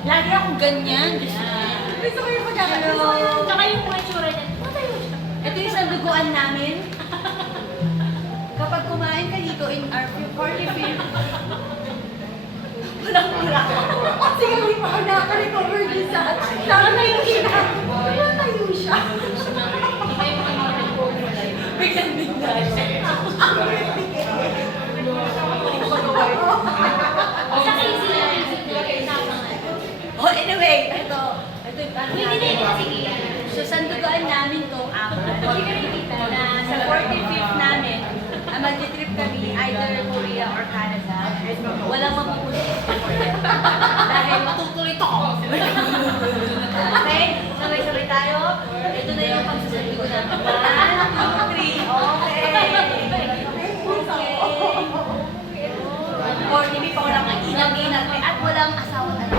Lagi akong ganyan. Gusto ko yung pagkakalo. Tsaka yung mga tsura niya. Matayo siya. Ito yung sanduguan namin. Kapag kumain ka dito in our 45th, walang-wala. Sige, hindi pa ako nakaka-recover din sa tayo siya. Tayo siya. Biglang-bigla siya. Sa crazy na Oh, anyway, ito yung ano hindi, sige. So, sanduguan namin tong apat. Na sa 45th namin, mag-trip kami either Korea or Canada. Walang mapupunta. Dahil matutuloy to. Okay? Sabay-sabay tayo. Ito na yung pagsasabi ko namin. 1, 2, 3. Okay. Okay. Or hindi pa walang inag-inag at walang asawa na lang.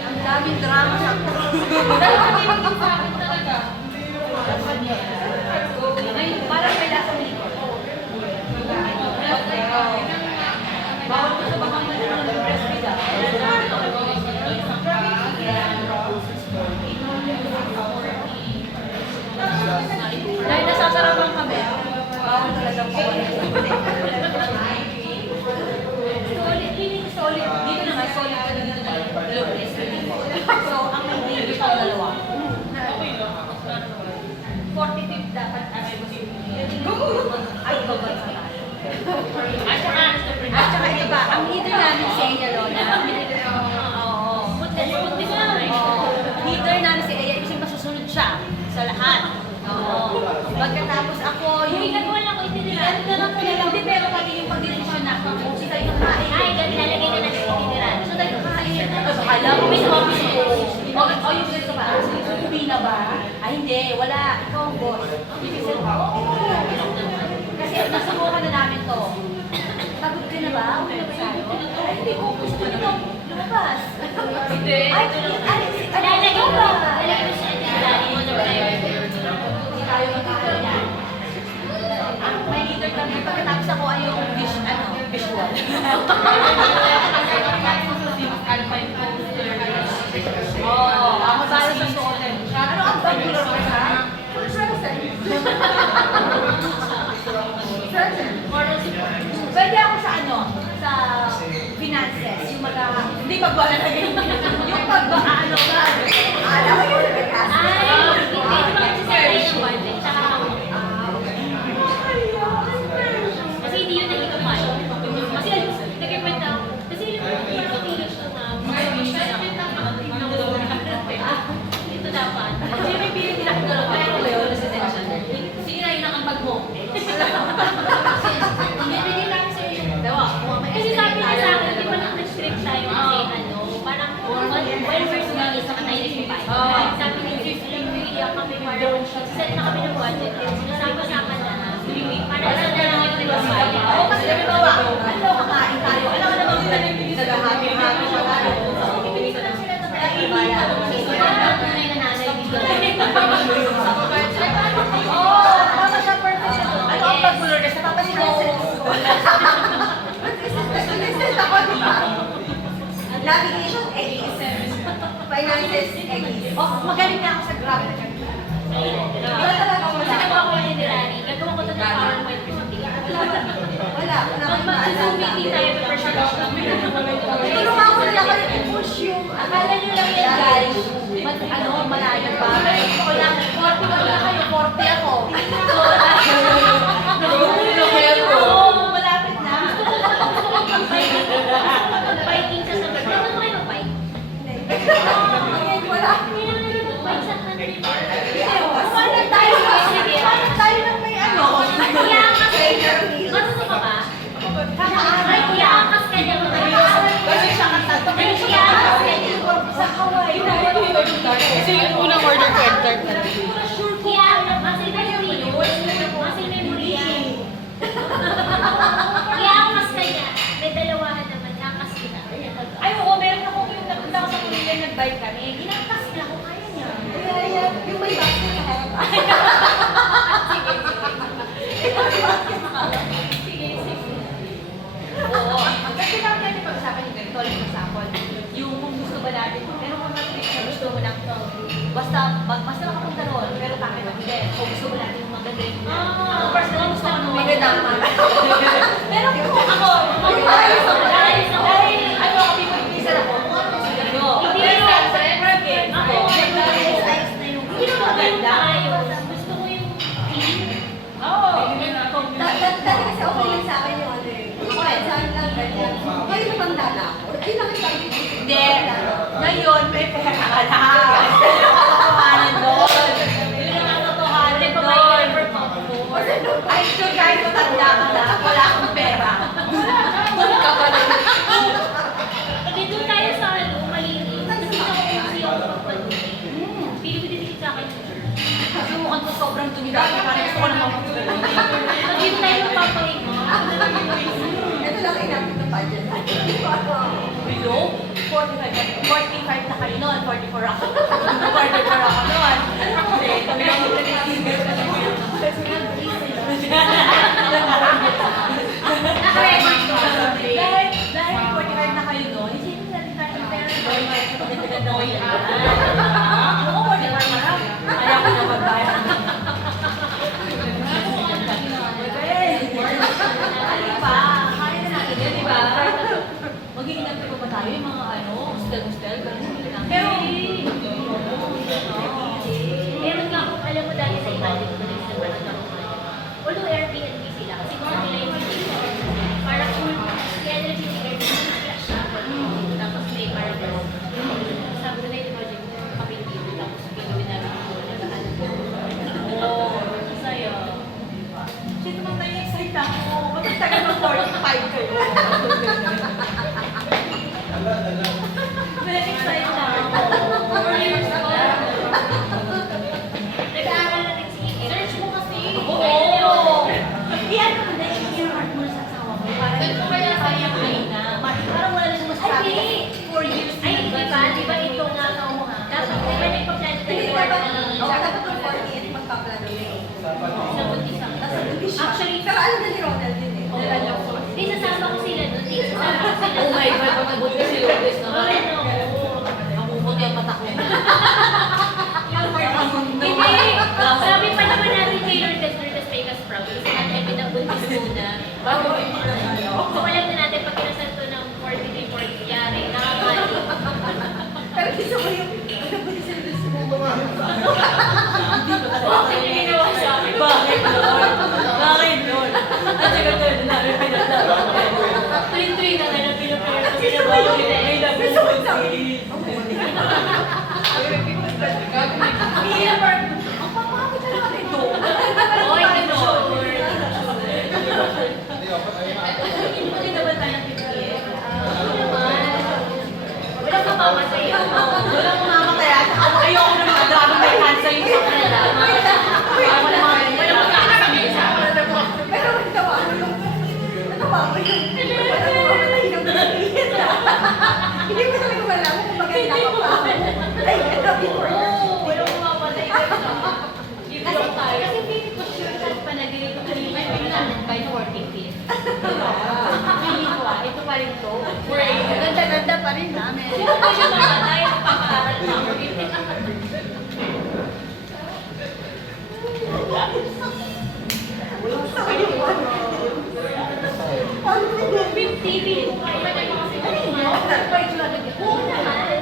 Ang daming drama sa parang may lasang likod. Bawal ko sa baka ng breast feed dahil nasasarapan kami, bawal talagang bawal. Solid, feeling solid. Dito naman, solid ka dito naman. So, ang may baby pa dalawa. 45 dapat ay babay sa tayo. At saka ito ba, ang leader namin si Eya Lola. Oo. Leader namin si Eya, isang masusunod siya sa lahat. Oo. Pagkatapos ako, yung... Hindi ka lang ko itiniran. Hindi, pero pati yung pag-desisyon na kung si tayo kakain. Ay, ganun nalagay na natin itiniran. So tayo kakain. Bahala ko, may office ko. O yung ganito ba? Uwi na ba? Ay, hindi. Wala. Ikaw ang boss. Kasi nasubukan na namin to. Pagod ka na ba? Uwi na ba tayo? Ay, hindi ko. Gusto ko nito. Lumabas. Hindi. Ay, Lalagay ko. Lalagay ko siya itiniran. Mo na tayo. hindi tayo magkakaroon. May leader kami. Pagkatapos ako ay yung visual. Oo, ako para sa suotin. Ano ang bagulo ko sa? Pwede ako sa sa finances, yung hindi magbala na ganyan. Yung pagbaano ba? Alam mo yung nagkakasa. Ay, hindi ba kasi sa tayo ng budget? Tsaka kasi hindi yun nagkakamal. Kasi nag-repent ako. Kasi yung feelings ko na ito dapat. Kasi may pili nila ko dalawa. Kaya ko yun, residential. Sige na, yun ang ambag mo. Bibigyan namin sa'yo yung dawa. Kasi sabi niya sa akin, di ba nag-trip tayo kasi parang when we're swimming, saka tayo nag-fight. Sabi niya, iiyak kami parang set na kami ng budget. Sinasama-sama na para sa na lang yung nag-fight. Oo, kasi sabi mo ba, kakain tayo. Alam mo naman kung nag-happy-happy siya tayo. Ibigay ko lang sila ng kaibigan. Tunay na nanay dito. Oo, tama siya, perfect siya. Ano ang pag-blurres? Napapansin ko. Mag-business ako, di ba? Navigation, X. Finances, X. Oh, magaling na ako sa Grab. Wala talaga ako. Kasi nagawa ko yung nirani. Gagawa ko ito ng PowerPoint presentation. Wala. Mag-Zoom meeting tayo for presentation. Tulungan ko na lang kayo i-push yung... Akala nyo lang yan, guys. Malayo ba? Ako lang, 40 na kayo, 40 ako. Oo, malapit na. Biking sa sabi. Ano ba kayo mag-bike? Ngayon, wala. Bike sa country. Kumanan tayo. Kumanan tayo ng may ano. Kuya, matuto ka ba? Ay, kuya, akas ka niya. Kasi siya kanta. Kuya, akas ka niya. Sa Hawaii. Kasi yung unang order ko, egg tart na. Kuya, kasi memory yun. Kasi memory yan. Kuya, akas ka niya. May dalawahan naman. Akas kita. Ay, oo, meron ako yung napunta ko sa Korea, nag-bike kami. Ginakas niya ako, kaya niya. Kaya, yung may basket na harap. Sige, sige. naman. Pero kung ako, dahil ano, kami mag-isa ako. Hindi Pero, rin ako, ayos na yung Hindi naman maganda. tayo. Gusto ko yung Oo. Dati kasi okay lang sa akin yung ano eh. Okay, sa akin lang ganyan. Ngayon naman dala ako. Ay, lang yung sabi ko. Hindi. Ngayon, may pera ka na. Yun ang katotohanan doon. Yun ang katotohanan Hindi pa doon. may ever pa po. Ay, sure guys, matanda ka na. Wala akong pera. Doon ka pa rin. Dito tayo sa ano, malinis. Kasi ako kasi ako pagpalit. Pili ko din sa akin. Kasi mukhang to sobrang tumidami. Parang gusto ko na mamagpapalala. Pag dito tayo magpapahinga. Ito lang inapit ng budget. Below? 45 na kayo noon. 44 ako. 44 ako noon. Hindi, kami lang yung dahil 45 na kayo noon, isipin natin tayo ng pera doon. Maganda ko yan. Oo, 45 na. Kaya ko na magbayad. Kaya pa, kaya na natin yun, di ba? Magiging natin pa ba tayo yung mga ano, hostel, ganun. Pero, Meron nga akong, alam mo dati sa Italy, kung nagsisimula na ako. Although Airbnb sila, kasi kung nila yung video, parang kaya nila Airbnb siya. Tapos may parang sabi ko na yung project ko, kapitid, tapos gagawin namin yung naghahanap ko. oo. Masaya. Shit, naman tayo excite ako. Ba't ang tagal ng 45 kayo? Na-excite na ako. 4 years ago. Nag-aaral na rin si Iggy. Search mo kasi. Oo! Iyan mo na, i-heart mo sa asawa mo. Parang ito kaya sa'yo na. Parang wala na siyang masasabi. Ay, 4 years Ay, di ba? Di ba ito nga dapat, di ba nagpa-plan Hindi tayo dapat, ni dapat yung 48 magpaplano na eh. sa buntis ako. Nasa duty siya. Actually, pero alam na ni Ronald yun eh. Alam ko. Hindi, sasama ko sila doon. Hindi, sasama ko sila. Oh my God, pag nabot ko si Lourdes Oo, naman. ano. Namumot yung mata ko. Hindi. Sabi pa naman natin kay Lourdes make us proud. Kasi natin pinabuntis muna. Bago ba yung So, alam na natin pag kinasal to ng 40 yari, nakakali. Pero gusto mo yung, nagbuti sila doon sa mga. Okay, yung ginawa sa akin. Bakit, Lord? Bakit, Lord? At saka ito, namin pinatawag. Tuwing-tuwing na nga na pinapayos ko. Pinabawal nila. May Gusto mo sa Ang papakit na naman ito. Oy, gano'n. Hindi mo din naman tayo ng 58. Wala ka mamatay. Wala kong mamatay. Ayoko na mag-drama may cancer yung sa kanila. Ayoko na Pero natawa ko yung, wala ko mamatay ng pagkakita. Hindi ko talaga malaman kung maganda ka pa. Ay, ito before. Wala ka mamatay. Kasi feeling ko sure that panaginip ko kanina may pagkanan by 45th. Feeling ko ito pa rin to. Ganda-ganda pa rin namin. Sino ba yung mamatay? Pagkakaral na ako. Ano ba yun? 50, feeling ko kayo na kayo kasi Oo naman.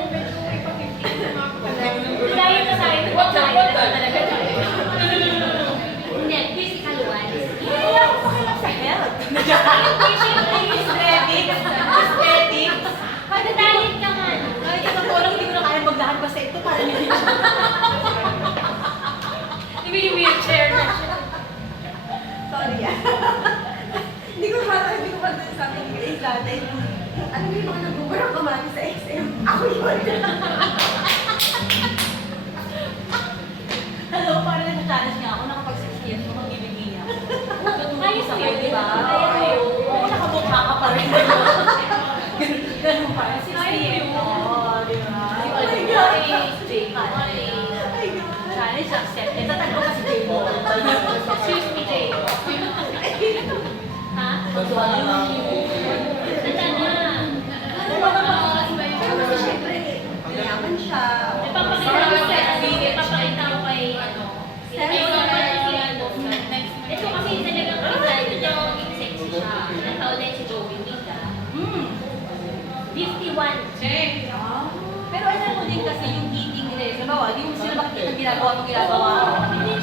Dahil na tayo, dahil na talaga tayo. Hindi, physical ones. Wala akong pakialam sa health. Aesthetics. Aesthetics. Pagdadalit ka nga. no? Kahit sa totoo lang, hindi ko na kaya magdahan basta ito para hindi siya. Ibini-wheelchair na siya. Sorry ah. Hindi ko pa sabi ni Grace dati. Ano yung mga nagbuburang kamati sa XM? Ako yun. Hello, parang nasa-challenge nga ako, nakapag 6 years, mukhang ibigay niya. Ayos Sa yun, di ba? ayos yun. Oo, nakamukha ka pa rin. Ganun pa rin. 60 years. Oo, di ba? Oh my God. Challenge accepted. Tatag ko kasi Jay mo. Excuse me, Jay. Ha? Tanda na. Pero kasi syempre, mayaman siya. Ipapakita ko kay ano. Ito kasi talagang design. Ito one. Pero alam mo din kasi yung eating nila, halimbawa, di mo sila makikita ginagawa mo ginagawa. Hindi